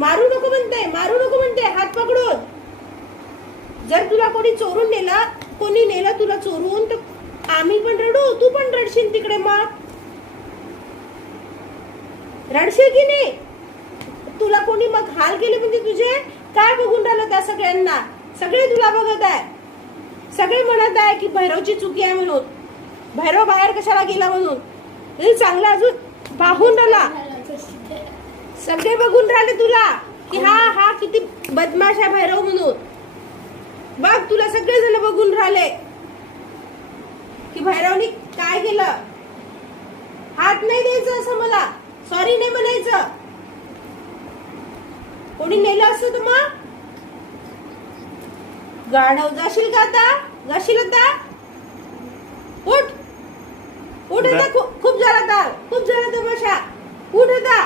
मारू नको म्हणते, मारू नको म्हणते, हात पकडून. जर तुला कोणी चोरून नेला, कोणी नेलं तुला चोरून, तर आम्ही पण रडू, तू पण रडशील तिकडे. मग रडशील की नाही? तुला कोणी मग हाल केले म्हणजे तुझे काय बघून राहिलं त्या सगळ्यांना? सगळे तुला बघत आहे, सगळे म्हणत आहे की भैरवची चुकी आहे म्हणून, भैरव बाहेर कशाला गेला म्हणून. चांगला अजून पाहून राहिला, सगळे बघून राहिले तुला की हा हा किती बदमाश आहे भैरव म्हणून. बघ तुला सगळे जण बघून राहिले की भैरवनी काय केलं. हात नाही द्यायचं असं, मला सॉरी नाही म्हणायचं. कोणी नेलं असतं तर मग गाढव जाशील का आता? जाशील आता? उठ उठ आता, खूप झाला, खूप झाला तमाशा. उठ आता.